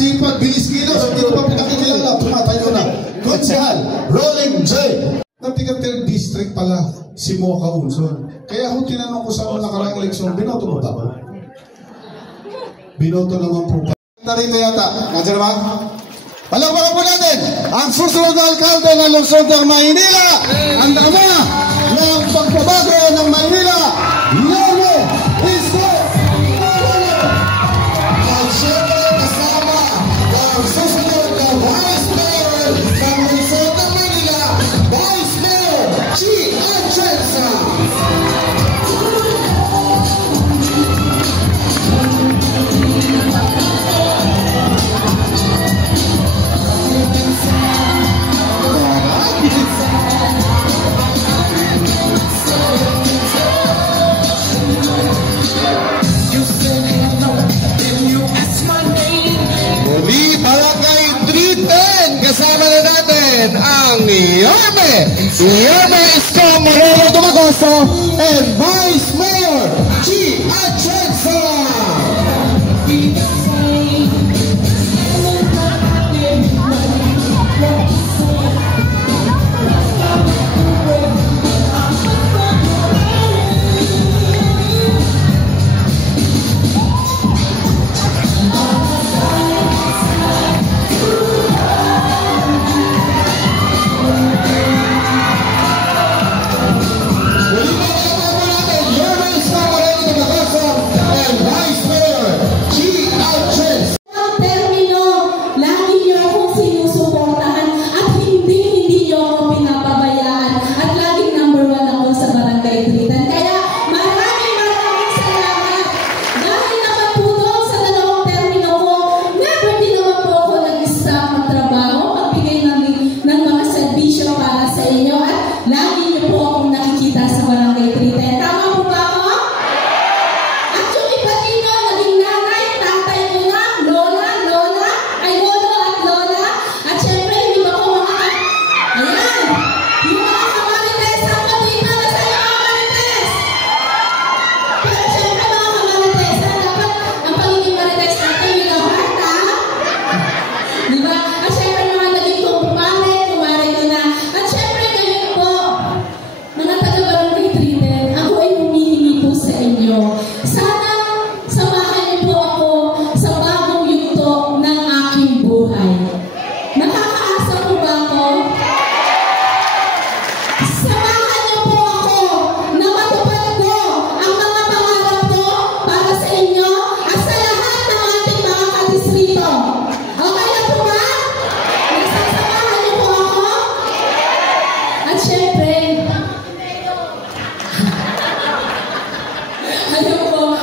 sipag, bilis kilos, hindi ko pa pinakikilala, tumatayo na. Konsehal, Rolling J. Natigatil district pala si Mocha Unson. Kaya kung tinanong ko sa mga nakaraang eleksyon, binoto mo ba? Binoto naman po ba? Narito yata, nandiyan naman? Palakpakan po natin ang susunod na alkalde ng lungsod ng Maynila, ang ama ng pagbabago ng Maynila, Yorme Isko Moreno. At siyempre kasama ang susunod na Vice Mayor ng lungsod ng Maynila, Vice Mayor G. Atienza. Kasama na natin ang Yorme Isko Moreno Dumagoso and Vice Mayor G. Atienza. Ano po,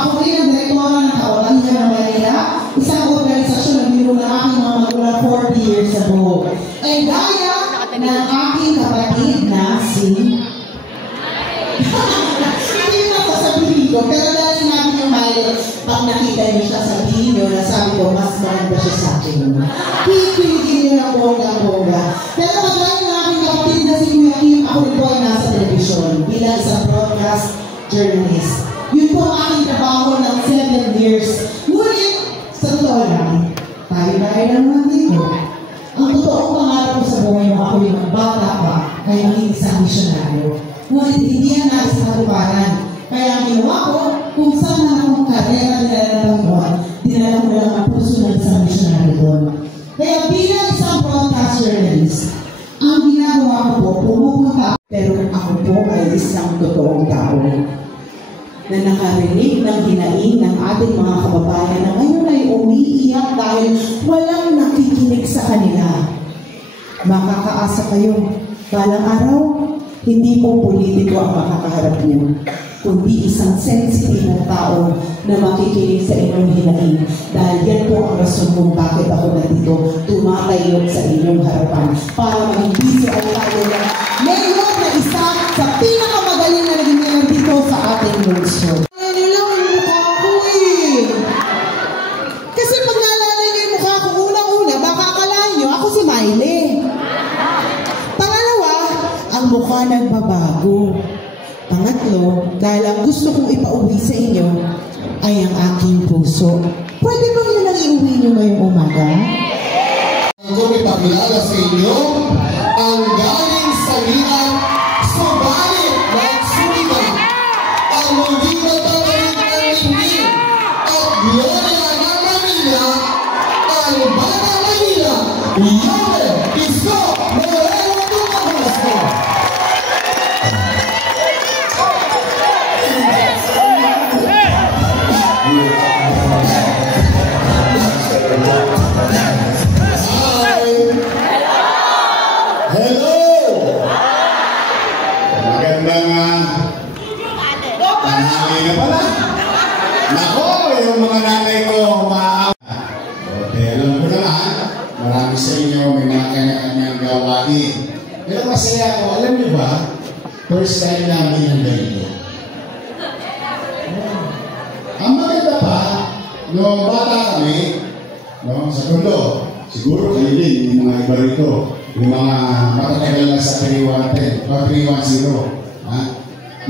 Ako rin ang direktora ng Kawalangan ng Manila, isang organisasyon na biro ng aking mga magulang 40 years ago. Ay gaya ng aking kapatid na si... Hindi yun ako sabihin ko, pero dahil sinabi niyo Milo, pag nakita niyo siya, sabihin niyo na sabi ko, mas maganda siya sa akin. Kikiligin niyo ng bongga-bongga. Pero kagaya ng aking kapatid na si Kuya Kim, ako rin po ay nasa telebisyon bilang isang broadcast journalist. Yun po ang aking trabaho ng 7 years. Ngunit, sa totoo lang, tayo-tayo lang naman dito. Ang totoong pangarap ko sa buhay mo, ako yung magbata pa, kaya maging isang misyonaryo. Ngunit hindi yan nais sa katuparan. Kaya ang ginawa ko, kung saan na akong karera dinala ng buwan, dinala ko lang ang puso ng isang misyonaryo doon. Kaya bilang isang broadcast journalist, ang ginagawa ko po, pumupunta, pero ako po ay isang totoong tao na nakarinig ng hinaing ng ating mga kababayan na ngayon ay umiiyak dahil walang nakikinig sa kanila. Makakaasa kayo, balang araw, hindi po politiko ang makakaharap niyo, kundi isang sensitibong tao na makikinig sa inyong hinaing. Dahil yan po ang rason kung bakit ako nandito tumatayo sa inyong harapan para maging visual tayo na mayor na isa sa pinakamagaling na naging mayor dito sa ating lungsod. Kaya nila ang mukha ko eh. Kasi pag naalala niyo yung mukha ko, unang-una, baka akalain niyo, ako si Miley. Pangalawa, ang mukha nagbabago. Pangatlo, dahil ang gusto kong ipauwi sa inyo ay ang aking puso. Pwede bang yun ang iuwi niyo ngayong umaga? Kung ipakilala sa inyo, ang galing sa hirap, subalit nagsumika, ang hindi natatalit ng hindi, at gloria ng Manila, ang Bata Manila, Yore Isko Moreno Tumagoso. Tanghali na pala. Nako, yung mga nanay ko, alam ko naman, marami sa inyo, may mga kanya-kanyang gawain. Pero masaya ako, alam niyo ba, first time namin ang ganito. Ang maganda pa, noong bata kami, sa tulo, siguro kayo din, yung mga iba rito, yung mga matatagal na sa 310 o 310.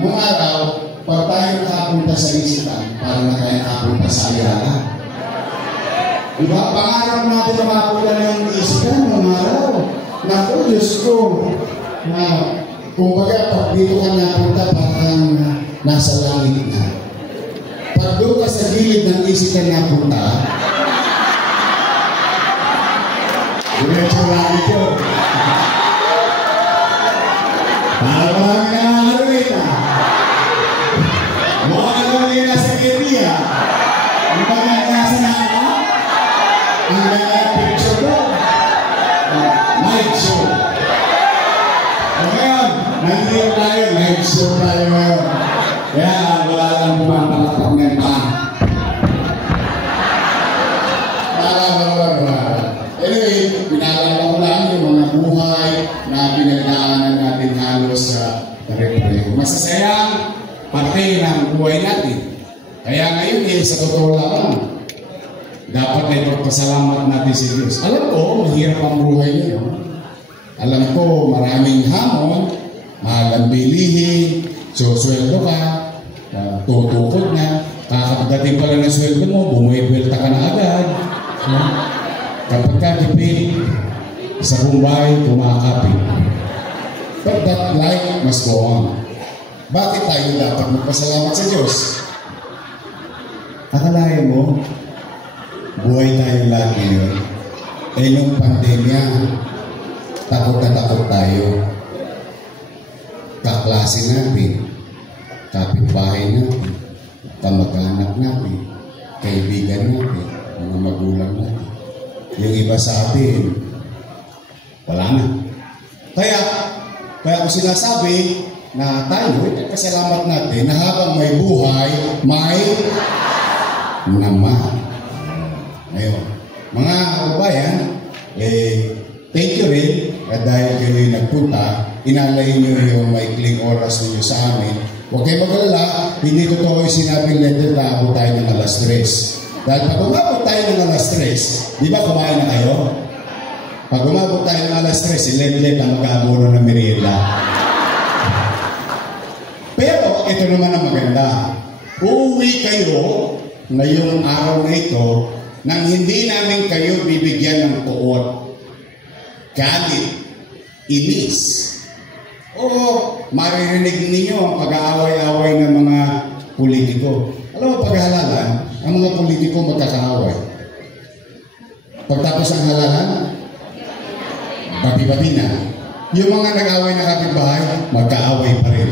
Noong araw, pag tayo nakapunta sa isipan, para na tayo nakapunta sa Ayala. Diba? Pangarap natin na makapunta ng isipan, noong araw. Naku, Diyos ko. Kung baga, pag dito ka napunta, parang nasa langit na. Pag doon ka sa gilid ng isipan napunta, diretso langit yun. Para marami na haluin na. Mga haluin na sa Kenya. Ang bagay nasa naka, ang bagay picture doon. Night show. O ngayon, nandito tayo, night show tayo ngayon. Kaya wala lang pumapalapag ng pa. Anyway, pinalala ko lang yung mga buhay na pinagdaanan natin halos sa pare-pareho. Masasayang parte ng buhay natin. Kaya ngayon sa totoo lang, dapat ay pagpasalamat natin si Diyos. Alam ko, mahirap ang buhay niyo. Alam ko, maraming hamon, mahal ang bilihin, susweldo ka, tutukod na, kakapagating pala ng sweldo mo, bumuibelta ka na agad. Kapag katipid, sa bumbay, kumakapit. But that life must go on. Bakit tayo dapat magpasalamat sa Diyos? Akalain mo, buhay tayo lahat ngayon. Nung pandemya, takot na takot tayo. Kaklase natin, kapitbahay natin, kamag-anak natin, kaibigan natin, mga magulang natin. Yung iba sa atin, wala na. Kaya ko sinasabi, na tayo, ipagpasalamat natin na habang may buhay, may naman. Ngayon, mga kababayan, thank you rin dahil kayo'y nagpunta, inalay nyo yung maikling oras ninyo sa amin. Huwag kayo mag-alala, hindi totoo yung sinabing letter na abot tayo ng alas 3. Dahil pag umabot tayo ng alas 3, di ba kumain na kayo? Pag umabot tayo ng alas 3, si Ledlet ang mag-aabono ng merienda. Pero ito naman ang maganda. Uuwi kayo ngayong araw na ito nang hindi namin kayo bibigyan ng tuot, galit, inis. O maririnig ninyo ang pag-aaway-away ng mga politiko. Alam mo, paghalalan, ang mga politiko magkakaaway. Pagtapos ang halalan, babi-babi na. Yung mga nag-away na kapitbahay, magkaaway pa rin.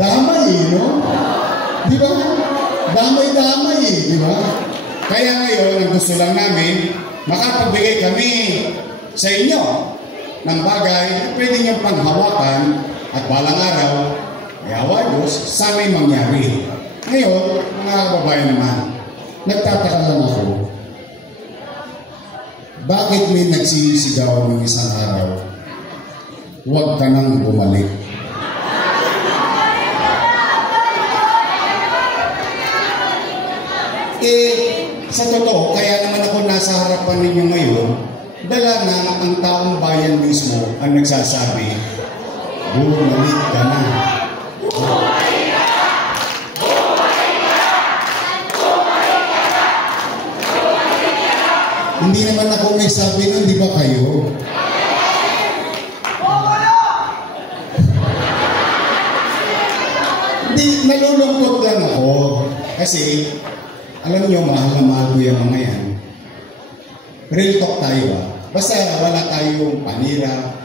Damay, no? Di ba? Damay-damay, di ba? Kaya ngayon, ang gusto lang namin, makapagbigay kami sa inyo ng bagay na pwede niyong panghawakan at balang araw, may awa Diyos, sana'y mangyari. Ngayon, mga kababayan naman, nagtataka lang ako, bakit may nagsisigaw ng isang araw, huwag ka nang bumalik? Sa totoo, kaya naman ako nasa harapan ninyo ngayon, dala na ang taong bayan mismo ang nagsasabi, bumalik ka na. Hindi naman ako may sabi nun, di ba kayo? Hindi, nalulungkot lang ako. Kasi, alam niyo, mahal na mahal ko yung mga yan. Real talk tayo ba? Basta wala tayong panira,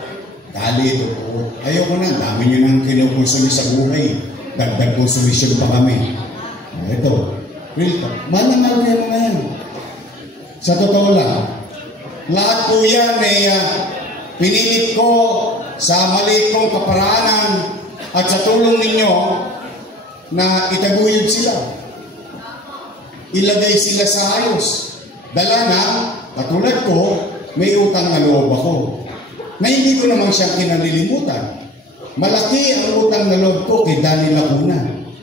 galit, o ayoko na, dami nyo nang kinukonsumi sa buhay. Dagdag konsumisyon pa kami. Ito, real talk. Mahal na mahal ko yung mga yan. Sa totoo lang, lahat po yan ay pinilit ko sa maliit kong kaparaanan at sa tulong ninyo na itaguyod sila. Ilagay sila sa ayos. Dala na, katulad ko, may utang na loob ako. Na hindi ko naman siyang kinalilimutan. Malaki ang utang na loob ko kay Danny Lacuna.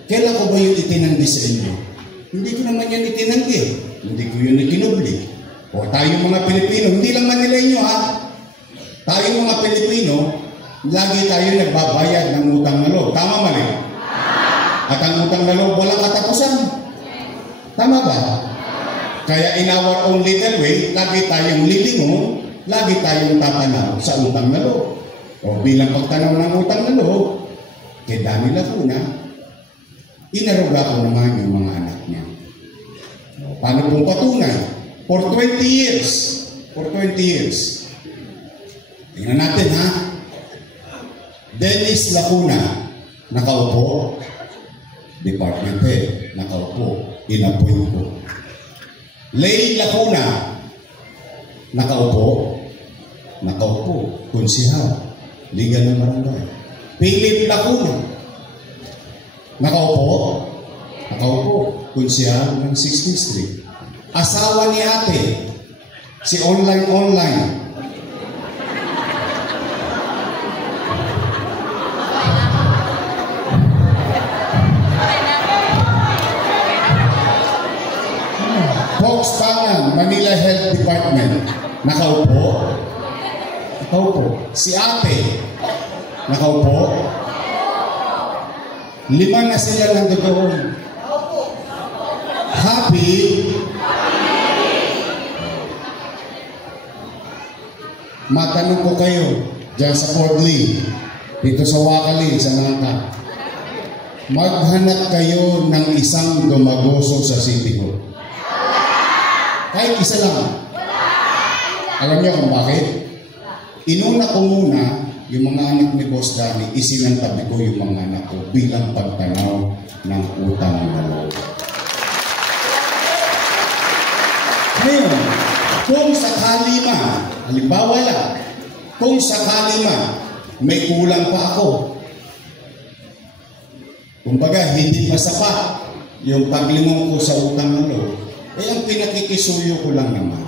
Kailan ko ba yung itinanggi sa inyo? Hindi ko naman yan itinanggi. Hindi ko yun itinubli. O tayong mga Pilipino, hindi lang Manila inyo ha. Tayong mga Pilipino, lagi tayo nagbabayad ng utang na loob. Tama mali? At ang utang na loob walang katapusan. Tama ba? Kaya in our own little way, lagi tayong lilingon, lagi tayong tatanaw sa utang na loob. O bilang pagtanaw ng utang na loob, kay Danny Lacuna, inaruga ko naman yung mga anak niya. Paano pong patunay? For 20 years. For 20 years. Tingnan natin ha. Dennis Lacuna, nakaupo. Department Head, nakaupo. Inapoint ko. Lay Lacuna, nakaupo. Nakaupo. Konsihal. Liga ng barangay. Philip Lacuna, nakaupo. Nakaupo. Konsihal ng 16th Street. Asawa ni ate, si online. Fox Pangan, Manila Health Department, nakaupo. Nakaupo. Si ate, nakaupo. 5 na sila lang doon. Happy. Matanong ko kayo, dyan sa Fordley, dito sa Wakali, sa Nangka, maghanap kayo ng isang dumagoso sa City Hall. Kahit isa lang. Alam niyo kung bakit? Inuna ko muna yung mga anak ni Boss Danny, isinantabi ko yung mga anak ko bilang pagtanaw ng utang na loob. Ngayon, kung sakali man, halimbawa lang, kung sakali man, may kulang pa ako. Kumbaga, hindi pa sapat yung paglingon ko sa utang ng loob. Eh, ang pinakikisuyo ko lang naman,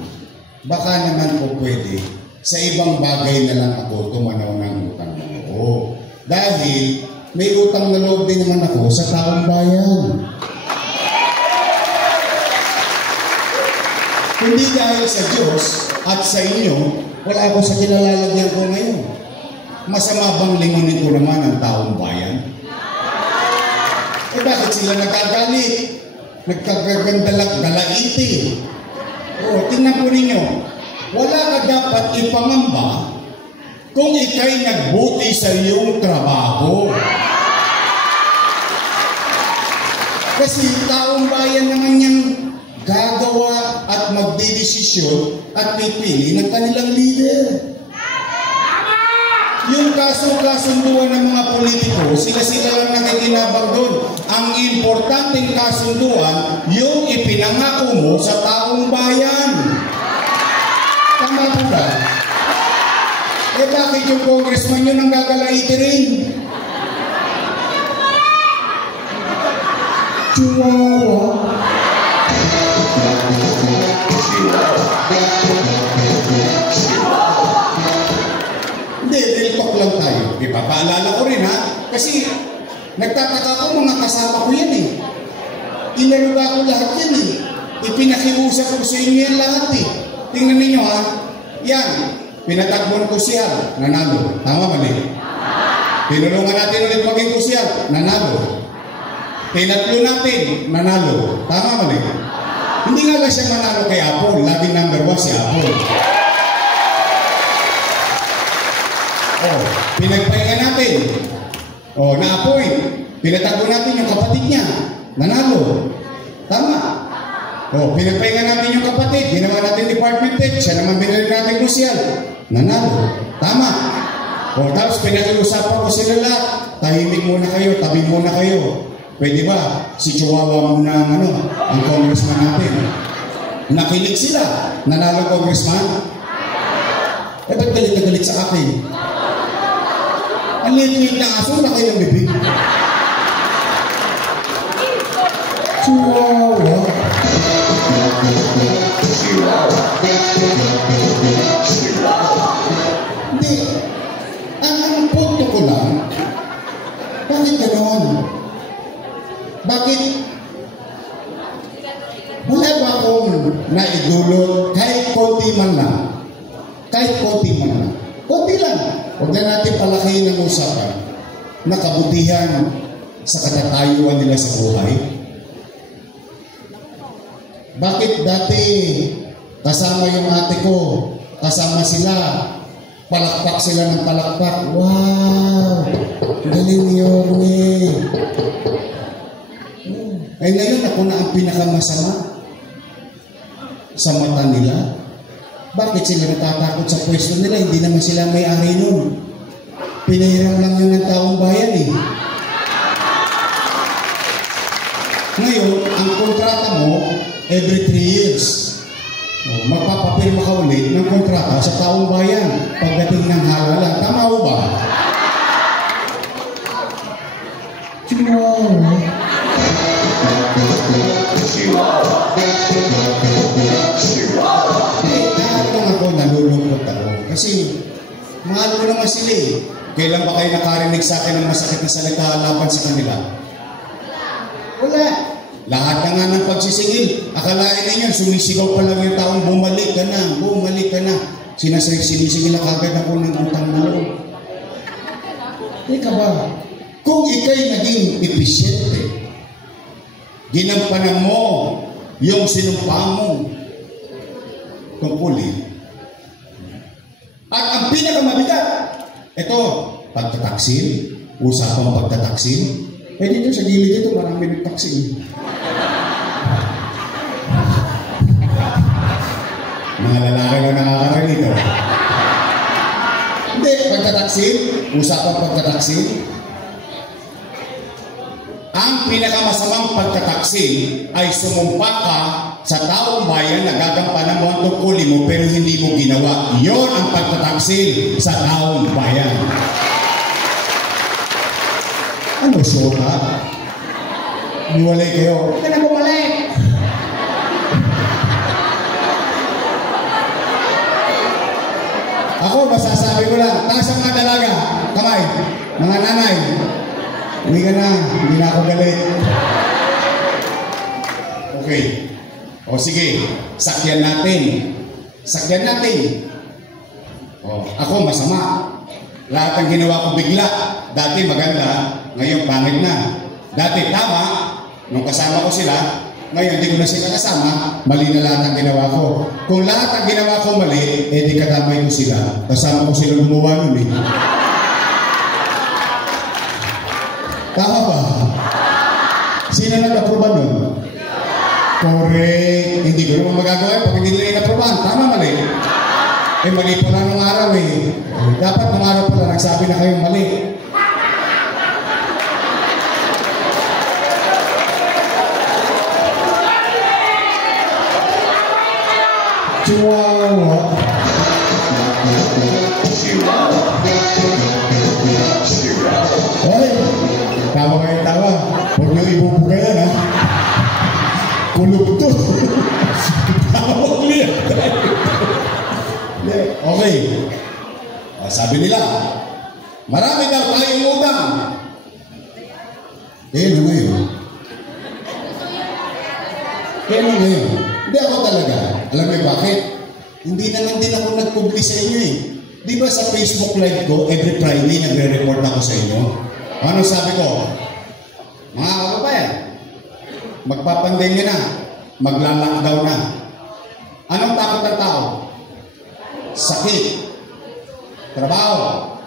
baka naman po pwede, sa ibang bagay na lang ako tumanaw ng utang ng loob. Dahil may utang na loob din naman ako sa taong bayan. Hindi dahil sa Diyos at sa inyo, wala ako sa kinalalagyan ko ngayon. Masama bang lingunin ko naman ang taong bayan? Eh bakit sila nagkagalit? Nagkagandalak-dalaiti. O, tingnan po ninyo, wala ka dapat ipangamba kung ikay nagbuti sa iyong trabaho. Kasi taong bayan naman niyang gagawa at magdidesisyon at pipili ng kanilang leader. Yung kasunduan ng mga politiko, sila-sila lang nakikinabang doon. Ang importanteng kasunduan, yung ipinangako mo sa taong bayan. Tama po ba? Eh bakit yung congressman yun ang gagalaiti rin? Chihuahua. Hindi, real talk lang tayo. Ipapaalala ko rin ha. Kasi nagtataka ko mga kasama ko yan eh. Inaruga ko lahat yan eh. Ipinakiusap ko sa inyo yan lahat eh. Tingnan ninyo ha. Yan. Pinatakbon ko siya. Nanalo. Tama mali? Tinulungan natin ulit maging kusyal. Nanalo. Tinatlo natin. Nanalo. Tama mali? Hindi nga lang siya manalo kay Apple. Laging number 1 si Apple. Oh, pinagpahinga natin. Oh, na-appoint. Pinatago natin yung kapatid niya. Nanalo. Tama. Oh, pinagpahinga natin yung kapatid. Ginawa natin department head. Siya naman binalik natin kusyal. Nanalo. Tama. Oh, tapos pinag-usapan ko sila lahat. Tahimik muna kayo. Tabi muna kayo. Pwede ba? Si Chihuahua muna ang congressman natin. Nakilig sila. Nanalo congressman. Eh, ba't galit na galit sa akin? Ang liit na aso, laki ng bibig. Chihuahua. Hindi. Ang punto ko lang, bakit ganon? Bakit? Wala ba akong naidulot kahit konti man lang? Kahit konti man lang. Konti lang. Huwag na natin palakihin ang usapan na kabutihan sa katatayuan nila sa buhay. Bakit dati kasama yung ate ko, kasama sila, palakpak sila ng palakpak. Wow! Galing yun eh. Eh ngayon ako na ang pinakamasama sa mata nila. Bakit sila natatakot sa pwesto nila? Hindi naman sila may-ari nun. Pinahiram lang yun ng taong bayan eh. Ngayon, ang kontrata mo, every 3 years. Magpapapirma ka ulit ng kontrata sa taong bayan pagdating ng halalan. Tama o ba? Chihuahua. Nalulungkot ako. Kasi, mahal ko naman sila eh. Kailan ba kayo nakarinig sa akin ng masakit na salita laban sa kanila? Wala. Lahat na nga ng pagsisingil. Akalain ninyo, sumisigaw pa lang yung taong bumalik ka na, bumalik ka na. Sinisigil na kagad ako ng utang na loob. Teka ba? Kung ikay naging episyente, ginampanan mo yung sinumpa mo tungkulin. At ang pinakamabigat, ito, pagtataksil, usapang pagtataksil. Eh dito sa gilid dito, marami nagtaksil. Mga lalaki na nakakaroon dito. Hindi, pagtataksil, usapang pagtataksil. Ang pinakamasamang pagtataksil ay sumumpa ka sa taong bayan na gagampanan mo ang tungkulin mo pero hindi mo ginawa. Iyon ang pagtataksil sa taong bayan. Ano, syota? Niwalay kayo. Huwag ka na bumalik. Ako, masasabi ko lang, taas ang mga dalaga, kamay, mga nanay. Hindi ka na, hindi na ako galit. Okay. O sige, sakyan natin. Sakyan natin. O, ako masama. Lahat ng ginawa ko bigla. Dati maganda, ngayon pangit na. Dati tama, nung kasama ko sila, ngayon hindi ko na sila kasama, mali na lahat ang ginawa ko. Kung lahat ang ginawa ko mali, eh di katamay ko sila. Kasama ko sila gumawa nun eh. Tama ba? Sino nag-aproban nun? Correct. Hindi ko naman magagawa yun pag hindi nila in-aproban. Tama mali? Eh mali po lang nung araw eh. Dapat nung araw pala nagsabi na kayong mali. Chihuahua. Ay, tama kayo tawa. Huwag nang ibubugayan ha. Kulog to. Tawag niya. Okay. Sabi nila, marami daw tayong utang. Ano ngayon? Ano ngayon? Hindi ako talaga. Alam mo bakit? Hindi naman din ako nag-publish sa inyo eh. Di ba sa Facebook Live ko, every Friday nagre-report ako sa inyo? Ano sabi ko? Mga kababayan, magpapandemya na, magla-lockdown na. Anong takot ng tao? Sakit, trabaho,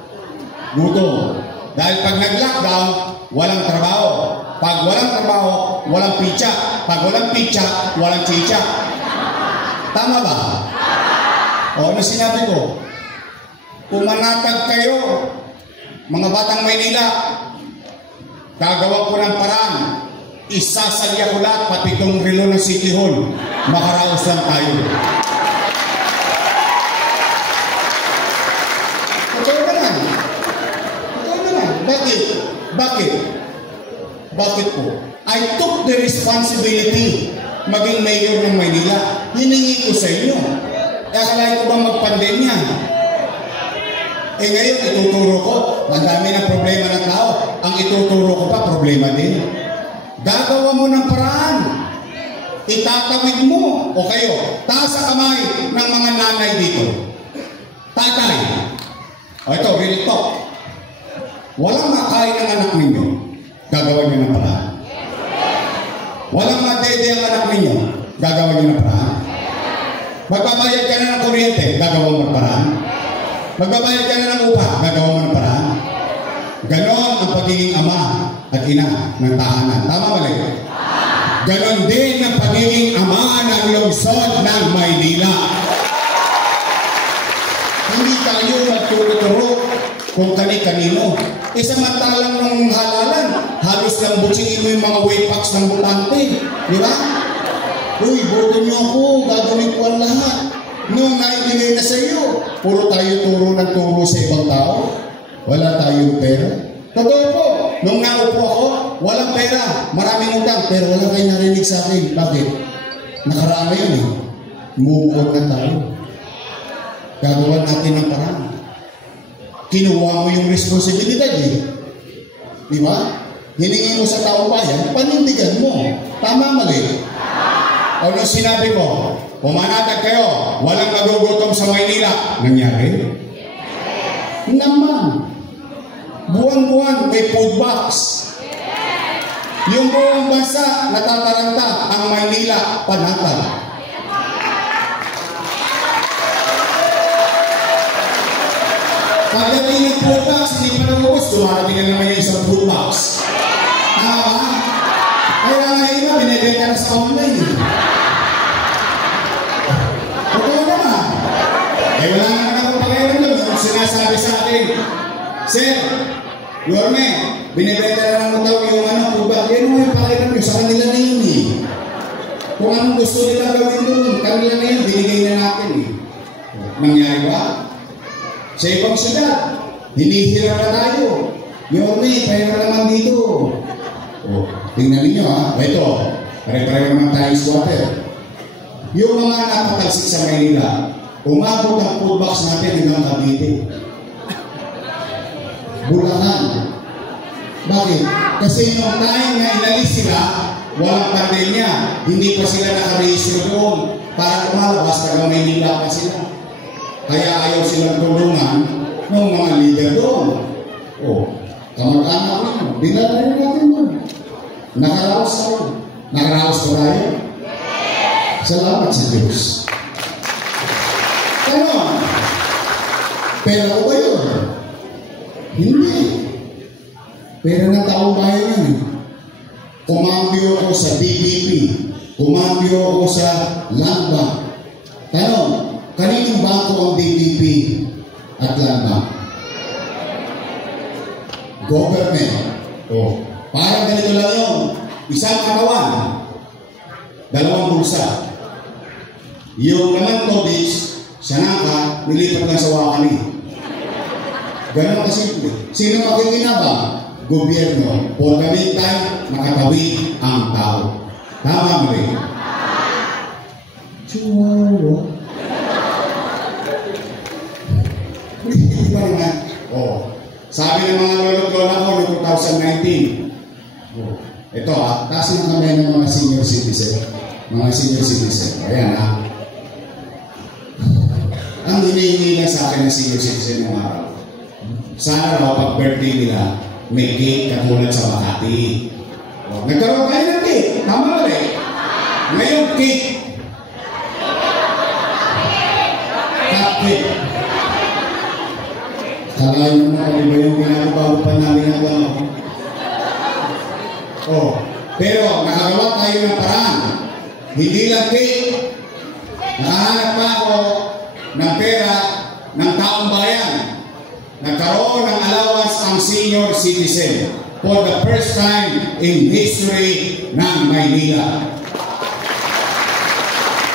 gutom. Dahil pag nag-lockdown, walang trabaho. Pag walang trabaho, walang pitsa. Pag walang pitsa, walang chicha. Tama ba? O ano sinabi ko? Pumanatag kayo, mga batang Maynila. Gagawa ko ng paraan. Isasalya ko lahat, pati itong relo ng City Hall. Makaraos lang tayo. Totoo naman. Totoo naman. Bakit? Bakit? Bakit po? I took the responsibility maging mayor ng Maynila. Hiningi ko sa inyo. Akalain ko bang magpandemya? Eh ngayon, ituturo ko. Ang dami ng problema ng tao. Ang ituturo ko pa, problema din. Gagawa mo ng paraan. Itatawid mo. O kayo, taas sa kamay ng mga nanay dito. Tatay. O ito, real talk. Walang makain ng anak ninyo. Gagawa nyo ng paraan. Walang madede ang anak ninyo. Gagawa nyo ng paraan. Magbabayad ka na ng kuryente. Gagawa mo ng paraan. Magbabayad ka na ng upa. Gagawa mo ng paraan. Ganon ang pagiging ama at ina ng tahanan. Tama mali? Ganon din ang pagiging ama ng lungsod ng Maynila. Hindi tayo magturo-turo kung kani-kanino. E samantalang nung halalan, halos lang butsingin mo yung mga weight packs ng butante. Di ba? Uy, boto niyo ako, gagawin ko ang lahat. Nung naibigay na sa iyo, puro tayo turo ng turo sa ibang tao. Wala tayong pera. Totoo po, nung naupo ako, walang pera, maraming utang, pero wala kayo narinig sa akin. Bakit? Nakaraan yun eh. Move on na tayo. Gagawa natin ng paraan. Kinuha mo yung responsibilidad eh. Di ba? Hiningi mo sa taong bayan, panindigan mo. Tama mali? O nung sinabi ko, pumanatag kayo, walang magugutom sa Maynila. Nangyari? Naman. Buwan-buwan may food box. Yung buong bansa natataranta, ang Maynila panatag. Pagdating ng food box, hindi pa naubos, dumarating na naman yung isang food box. Tama ba? Kaya nga iba, binibenta na sa online. Totoo naman. Eh wala naman ako pag-iwan doon. Sinasabi sa atin, Sir, Yorme, binibenta na lang daw yung food box. Yan mo yung pakiram nyo, sa kanila na yun eh. Kung anong gusto nila gawin doon, kanila na yun, binigay na natin eh. Nangyari ba? Sa ibang syudad, hinihirap na tayo. Yorme, pera naman dito. O, tingnan ninyo ha. Ito, pare-pareho naman tayo squatter. Yung mga napatalsik sa Maynila, umabot ang food box natin hanggang Cavite. Bulacan. Bakit? Kasi nung time na inalis sila, walang pandemya. Hindi pa sila nakarehistro doon. Para lumalabas, taga Maynila pa sila. Kaya ayaw silang tulungan ng mga leader doon. O, kamag-anak nyo, dinala rin natin doon. Nakaraos tayo. Nakaraos ko tayo. Salamat sa Diyos. Ano? Pera ko ba yun? Hindi. Pera ng taong bayan yan. Kumambyo ako sa DBP. Kumambyo ako sa Land Bank. Tanong, kaninong bangko ang DBP at Land Bank? Government. O, parang ganito lang yun. Isang katawan. Dalawang bulsa. Yung naman tobis, sa naka, nilipat lang sa wakali. Ganon kasimple. Sino makikinabang? Gobyerno. For the meantime, nakatawid ang tao. Tama mo rin? Chihuahua. Hindi ba naman? Oo. Sabi ng mga lolo-lola ko noong 2019. Ito taas na kami ng mga senior citizen. Mga senior citizen. Ayan ang hinihingi lang sa akin ng senior citizen ng araw. Sana raw pag birthday nila, may cake katulad sa Makati. Nagkaroon tayo ng cake. Tama ba rin? Ngayong cake. Cupcake. Kalayo naman kami ba yung ginagawa pa namin ang gano'n? Pero nakagawa tayo ng paraan. Hindi lang cake. Nakahanap pa ako ng pera ng taong bayan. Nagkaroon ng allowance ang senior citizen for the first time in history ng Maynila.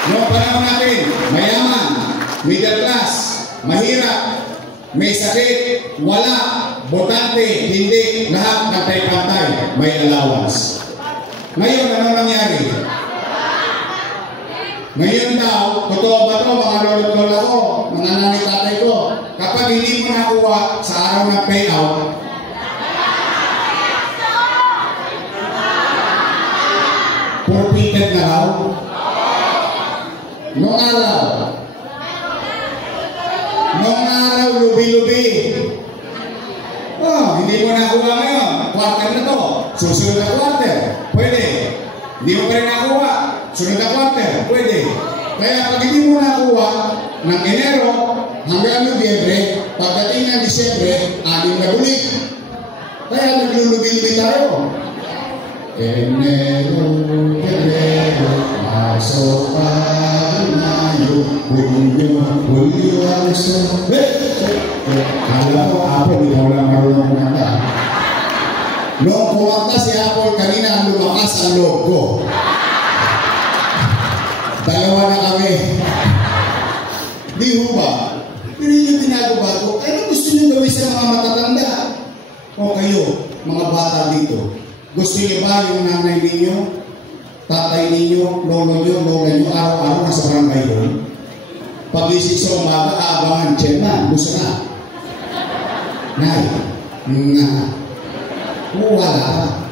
Noong panahon natin, mayaman, middle class, mahirap, may sakit, wala, botante, hindi, lahat pantay-pantay, may allowance. Ngayon, ano nangyari? Ngayon daw, totoo ba ito mga lolo-lola ko, mga nanay-tatay ko, kapag hindi mo nakuha sa araw ng payout, forfeited na raw? Noong araw, lubi-lubi. Hindi mo nakuha ngayon, quarter na to, susunod na quarter, pwede. Hindi mo pa rin nakuha, sunod na quarter, pwede. Kaya pag hindi mo nakuha ng Enero hanggang Nobyembre, pagdating ng Disyembre, 6 na bulik. Kaya naglulubi-lubi tayo. Enero, Febrero, Marso, Mayo, Hunyo, Agosto. Alam mo, Apple, ikaw lang marunong kumanta. Noong kumanta si Apple, kanina lumakas ang loob ko. Dalawa na kami. Di ho ba? Pero yung ginagawa ko, ano gusto nyo gawin sa mga matatanda? O kayo, mga bata dito, gusto nyo ba yung nanay ninyo, tatay ninyo, lolo nyo, lola nyo, araw-araw nasa barangay doon? Pag-isip sa umaga, aabangan, chairman, gusto na. Nay, wala ka.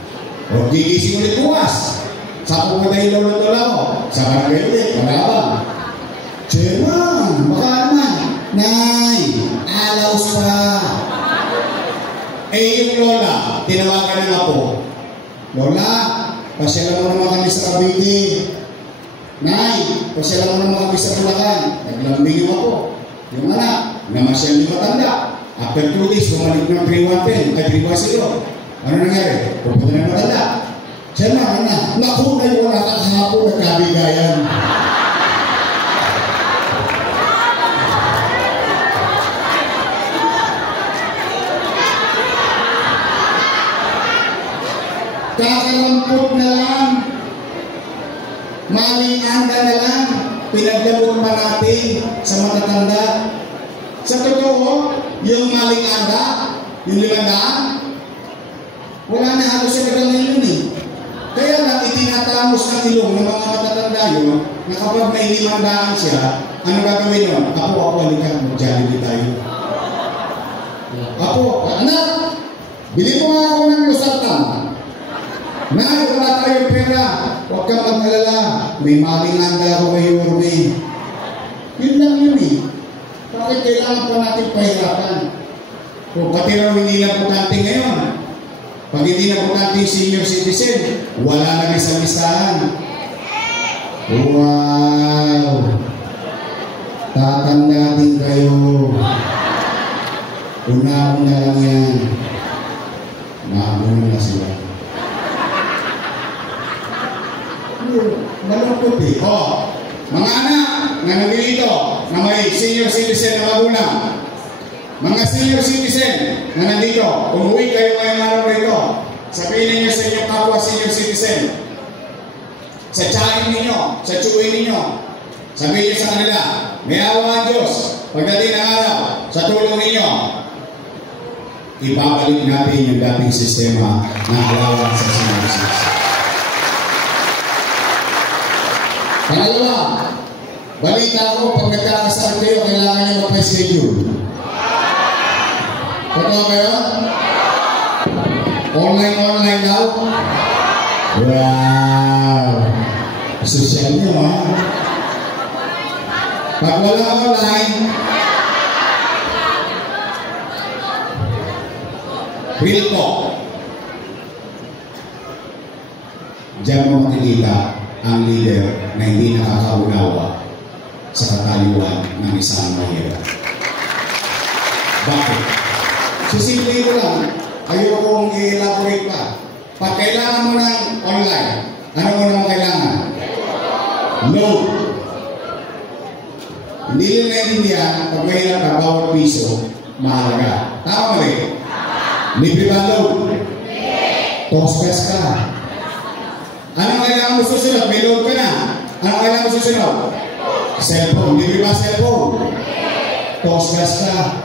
O gigising ulit bukas. Sa pupunta yung lolo-lola ko, sa barangay ulit, magabang. Chairman, baka naman. Nay, alaos pa. Yung lola, tinawagan ng ako. Lola, pasyalan mo naman kami sa Cavite. Nay, pasyalan mo naman kami sa Bulacan. Naglambing yung ako. Yung anak, namasyal yung matanda. After 2 days, bumalik ng 3-1-10, ay 3-1-0. Ano nangyari? Pupunta na matanda. Siya na, naku, ay wala ka kahapon, nagkabigayan. Kakarampot na lang. Malinganda na lang. Pinagdabot pa natin sa matatanda. Sa totoo, yung malinganda, yung 500, Wala na halos sa tagal ngayon eh. Kaya lang itinatamos ng ilong ng mga matatanda yun na kapag may 500 siya, ano gagawin yun? Ako, halika, mag-Jollibee tayo. Ako, anak, bili mo nga ako ng losartan. Na, wala tayong pera. Huwag kang mag-alala. May maling handa ako kay Yorme. Yun lang yun eh. Bakit kailangan pa natin pahirapan? Kung pati raw hindi na importante ngayon. Pag hindi na importante yung senior citizen, wala na rin sa listahan. Wow! Tatanda din kayo. Una-una lang yan. Maamon na sila. Malungkot eh. Oh, mga anak na nandito na may senior citizen na magulang. Mga senior citizen na nandito, umuwi kayo ngayong araw rito. Sabihin ninyo sa inyong kapwa senior citizen, sa tsahin ninyo, sa tsuhin ninyo, sabihin niyo sa kanila, may awa ang Diyos, pagdating ng araw, sa tulong ninyo, ibabalik natin yung dating sistema na alawan sa senior citizen. Pangalawa, balita ko, pag nagkakasal kayo, kailangan nyo mag-schedule. Totoo kayo? Online daw? Wow! Social nyo, ha? Pag wala online, real talk. Diyan mo makikita ang leader na hindi nakakaunawa sa kataliwan ng isang mahirap. Bakit? Sisimple ko lang, ayokong i-elaborate pa. Pag kailangan mo ng online, ano mo naman kailangan? Load. Hindi yung naintindihan, pag mahirap ka, bawat piso, mahalaga. Tama ba rin? Libre ba load? Toskas ka. Anong kailangan mo susunod? May load ka na. Anong kailangan mo susunod? Cellphone. Libre ba cellphone? Toskas ka.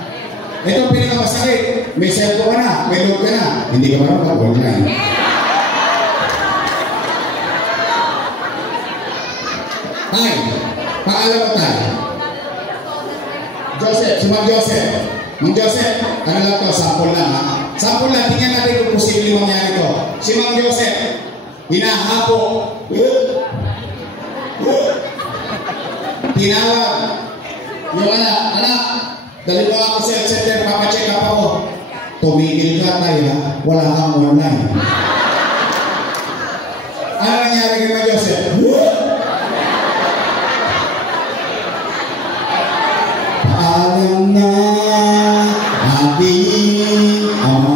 Ito ang pinakamasakit. May cellphone ka na. May load ka na. Hindi ka marunong mag-online. Tay, paalam mo tayo. Joseph, si Mang Joseph. Mang Joseph, ano lang to? Sample lang ha? Sample lang. Tingnan natin kung posibleng mangyari to. Si Mang Joseph, hinahapo. Tinawag. Yung anak, dali mo ako sa health center, papacheck up ako. Tumigil ka tayo ha, wala kang online. Ano nangyari kay Mang Joseph? Paalam na aking ama.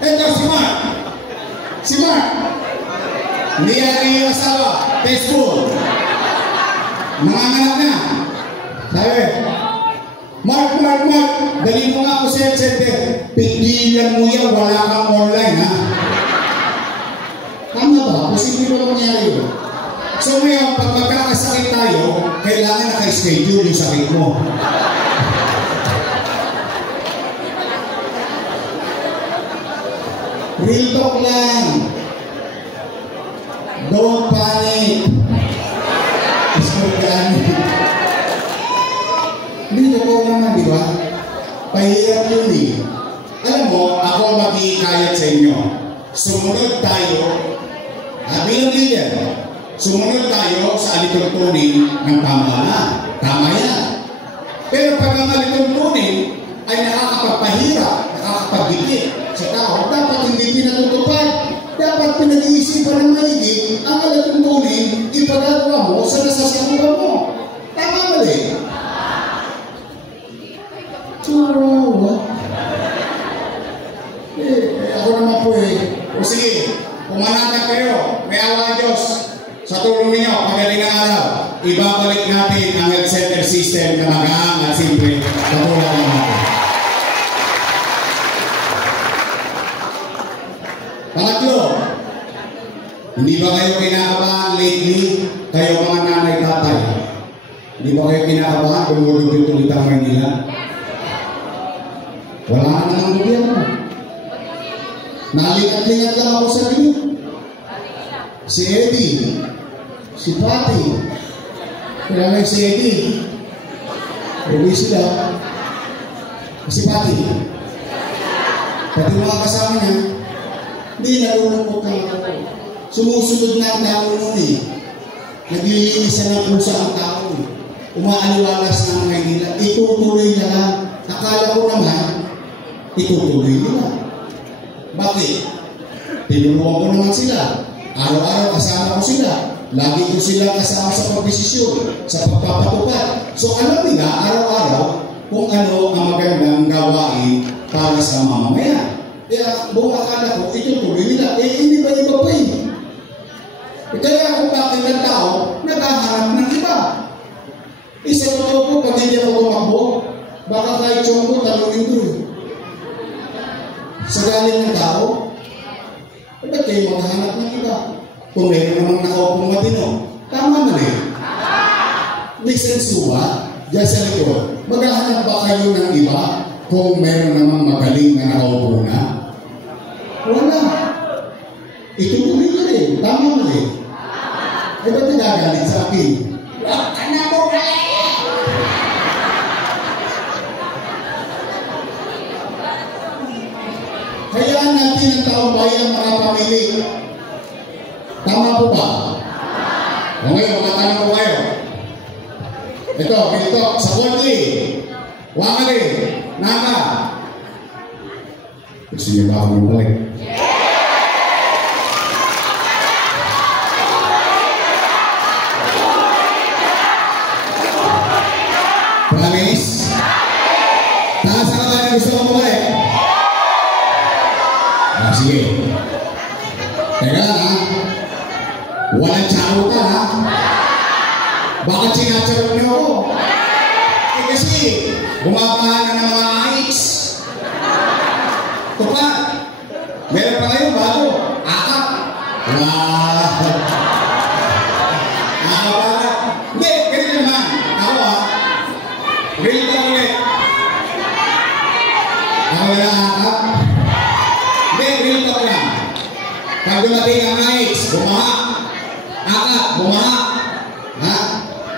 Ito si Mark. Hindi yan yung asawa. Testful. Mga anak na. Sabi, Mark, dali mo nga ako sa health center. Pigilan mo yan, wala kang online ha. Tama ba? Posible ba mangyari yun? So ngayon, pag magkakasakit tayo, kailangan naka-schedule yung sakit mo. Real talk lang. Don't panic. Hindi totoo naman, di ba? Pahirap yun eh. Alam mo, ako makikayat sa inyo. Sumunod tayo, bilang leader, sumunod tayo sa alituntunin ng tama. Tama yan. Pero pag ang alituntunin ay nakakapagpahirap, nakakapagdikit sa tao, dapat hindi pinatutupad. Dapat pinag-iisipan ng maigit ang alituntunin, ipagagawa mo sa nasasakupan mo. Tama mali. Ako naman po o sige, pumanatag kayo, may awa ang Diyos. Sa tulong ninyo, pagaling ng araw, ibabalik natin ang health center system na magaan at simple katulad ng natin. Pangatlo, hindi ba kayo kinakabahan lately, kayo mga nanay tatay? Hindi ba kayo kinakabahan kung dumudugtong ulit ang Maynila? Wala na namang gobyerno. Nalingat-lingat lang ako sa inyo. Si Eddie, si Patty, kailangan si Eddie. Uwi sila. Si Patty. Pati mga kasama niya, hindi nalulungkot lang ako. Sumusunod na ang tao nun eh. Naglilinisan ng pusa ang tao eh. Umaaliwalas ng Maynila. Itutuloy na lang. Akala ko naman, itutuloy nila. Bakit? Tinulungan ko naman sila. Araw-araw kasama ko sila. Lagi ko sila kasama sa pagdesisyon, sa pagpapatupad. So alam nila araw-araw kung ano ang magandang gawain para sa mamamayan. Kaya buong akala ko, itutuloy nila. Hindi ba iba pa eh? Kaya kung bakit ng tao, naghahanap ng iba. Isa totoo ko, pag hindi ako tumakbo, baka kahit siyong ko, talunin ko eh. Sa galing ng tao, ba't kayo maghahanap ng iba? Kung meron namang nakaupong matino, tama na rin. May sensuwa, dyan sa likod, maghahanap ba kayo ng iba kung meron namang magaling na nakaupo na? Wala. Itutuloy na rin, tama na rin. Eh ba't nagagalit sa akin? Wag ka na mo galit! Hayaan natin ang taong bayan makapamili. Tama po ba? O ngayon, makatanong ko kayo. Ito, ganito, sa Wordly, Wakali, Naka. Gusto niyo ba ako balik? Promise? Taas ang kamay na gusto mo balik? Sige. Teka lang ha. Walang charot ka ha. Bakit sinacharot niyo ako? Eh kasi, bumabahan na ng mga ice. Ito pa. Meron pa kayo bago. Akap. Wow. Akap. Hindi, ganito naman. Ako ha. Real ka ulit. Ako na akap. Hindi, real ka ulit. Pag dumating ang ice, bumaha. Akap, bumaha. Ha?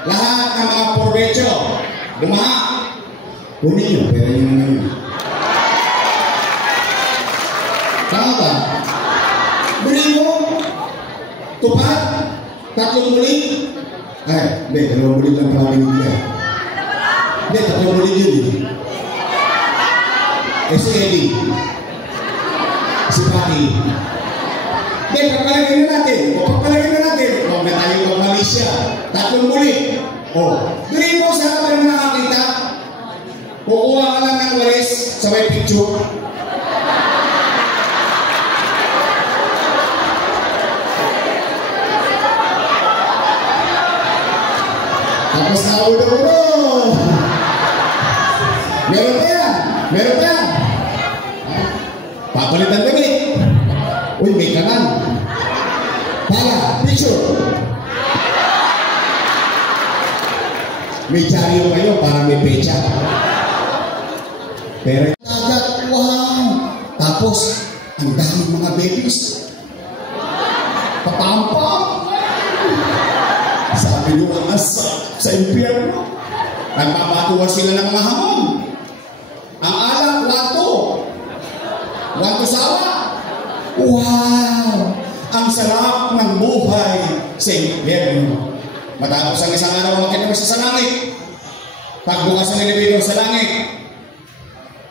Lahat ng mga porbecho, bumaha. Kunin nyo, pera nyo naman yun. Tama ba? Bili mo, tupad, 3 muli. Ay, hindi, 2 muli lang pala binigyan. Hindi, 3 muli yun eh. Eh si Eddie, si Patty. Hindi, pagpalagin na natin. O, may tayo ng Malaysia. 3 muli. O, bili mo sa kapag nakakita. Kukuha ka lang ng walis sa may picture. Tapos na ulo-ulo. Meron pa yan. Meron pa yan. Papalitan lagi. Uy, may kanan. Para, picture. May charyo kayo para may pecha. Pero agad, wow! Tapos, ang daming mga babies. Papampam! Sabi nyo, sa impyerno. Nagpapatuwa sila ng mga hamon. Ang alak, wato sawa. Wow! Ang sarap ng buhay sa impyerno. Matapos ang isang araw, makinig sa langit. Pagbukas ng elevator sa langit,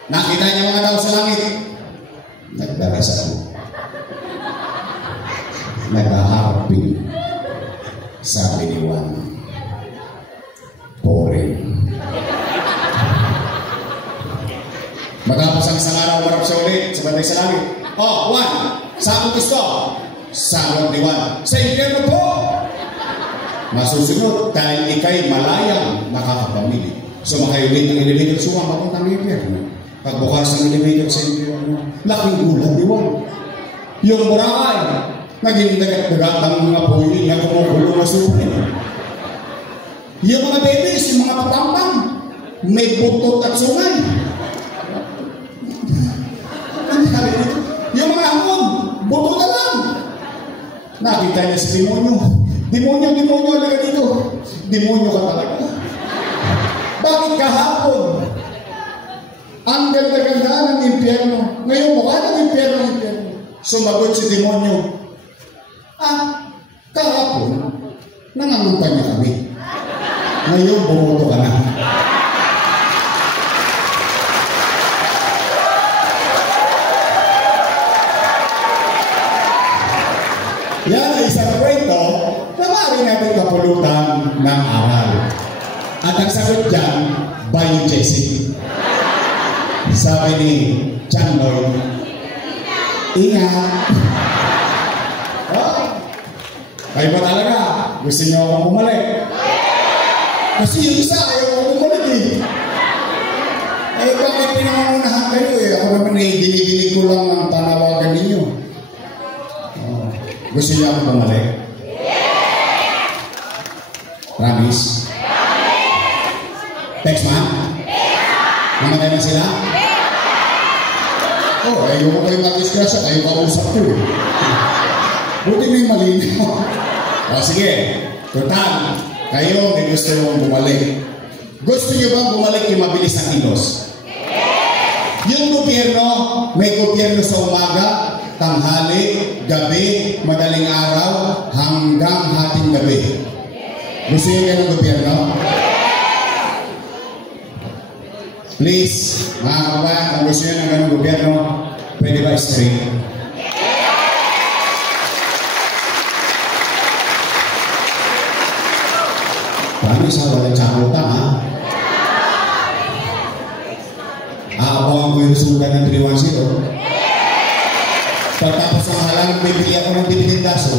nakita niya mga tao sa langit. Nagdarasal. Nag-aharapin. Sabi ni Juan, boring. Matapos ang isang araw, umarap siya ulit sa bantay sa langit. Oh, Juan, saan mo gusto? Sagot ni Juan, sa impyerno po. Masusunod dahil ikay malayang makakapamili. Sumakay ulit ng elevator, sumama papunta ng impyerno. Pagbukas ng elevator sa impyerno, laking gulat ni Juan. Yung Boracay, naging dagat-dagat ang mga puwing na kumukulong na supin. Yung mga babies, yung mga patampang, may butot at sungay. Yung mga hamon, Nakita niya si demonyo. Demonyo, alaga dito. Demonyo ka talaga. Bakit kahapon? Ang ganda-ganda ng impyerno. Ngayon mukha ng impyerno. Sumagot si demonyo. Kahapon, nangangampanya kami. Ngayon, bumoto ka na. Yan ay isang kwento na maaari natin kapulutan ng aral. At ang sagot dyan, biogesic. Sabi ni John Lloyd, ingat. Kayo ba talaga? Gusto niyo akong bumalik? Kasi yung isa, ayaw akong bumalik bakit pinangunahan kayo Ako naman dinidinig ko lang ang panawagan ninyo. Gusto niyo akong bumalik? Promise? Text man? Namatay na sila? Ayaw ko kayo matisgrasya, kayo kausap ko Buti may malinaw. Sige, total, kayo may gusto nyo bumalik. Gusto nyo bang bumalik yung mabilis ang kilos? Yung gobyerno, may gobyerno sa umaga, tanghali, gabi, madaling araw, hanggang hating gabi. Gusto nyo ganun gobyerno? Please, mga kabayan, kung gusto nyo ng ganun gobyerno, pwede ba straight? Promise walang tsakutan Aabangan ko yung sudan ng 310. Pagtapos ang halang, bibili ako ng dividindaso.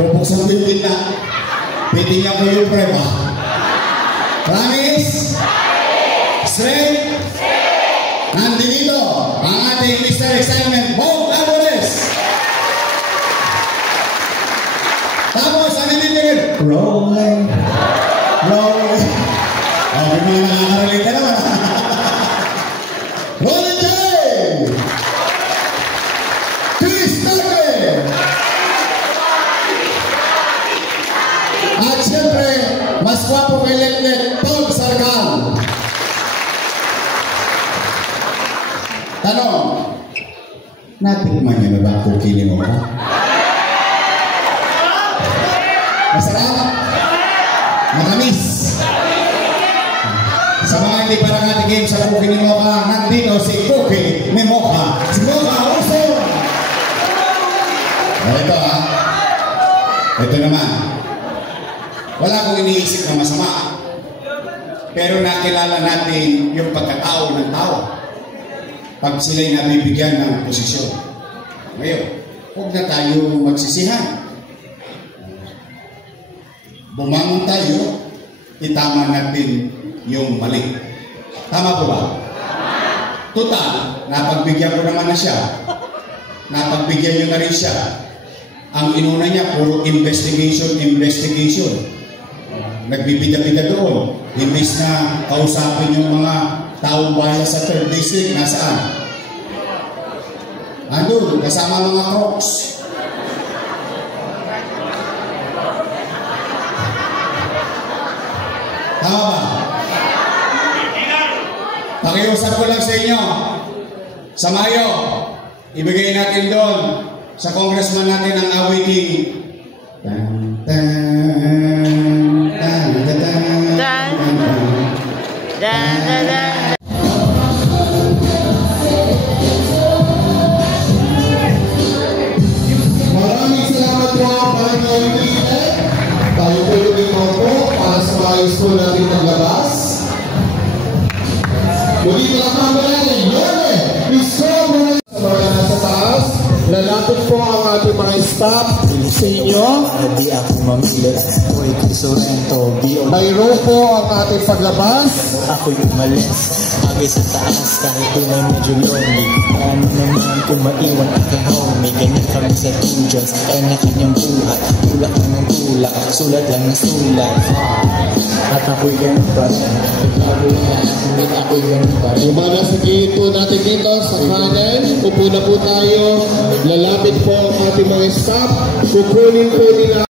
Bubuksan ko yung pinta. Pitingnan ko yung prema. Promise? Straight? Nandito ang ating Mr. Excitement, Bob Aboles. Tapos, ano din? Rolling. May mga nakakaraling ka naman. Rolling Day! Chris Tucker! At siyempre, mas gwapo kay Letlet, Tom Sargal. Tanong, natikman niyo na ba ang cookie ni Mocha? Masarap? Matamis? Sa mga hindi pa nakatikim sa cookie ni Mocha, nandito si Cookie ni Mocha. Si Mocha Uso! Ito Ito naman. Wala akong iniisip na masama. Pero nakilala natin yung pagkatao ng tao pag sila'y nabibigyan ng posisyon. Ngayon, huwag na tayo magsisihan. Bumangon tayo, itama natin yung mali. Tama po ba? Total, napagbigyan ko naman na siya. Napagbigyan nyo na rin siya. Ang inuna niya, puro investigation. Nagbibida-bida doon. Imbis na kausapin yung mga taong bayan sa 3rd District, nasaan? Andun, kasama mga Crocs. Tama ba? Pakiusap ko lang sa inyo. Sa Mayo, ibigay natin doon sa congressman natin ang awiting. Maraming salamat po para tayo po yung po para sa maayos po natin maglabas. Muli lang naman natin, isko muna sa mga nasa taas. Lalapit po ang ating mga staff sa inyo. Hindi ako mamili. Ako'y Sorrento. Mayroon po ang ating paglabas. Ako'y umalis. Agay sa taas kahit doon ay medyo lonely. Paano naman kung maiwan aking homie? Ganyan kami sa Tudyos. Kaya na kanyang buhay. Tulak lang ng tulak. Sulat lang ng sulat. At ako'y ganun pa rin. Ako'y ganun pa rin. Yung mga nasa gilid po natin dito sa kanan, upo na po tayo. Lalapit po ang ating mga staff, kukunin po nila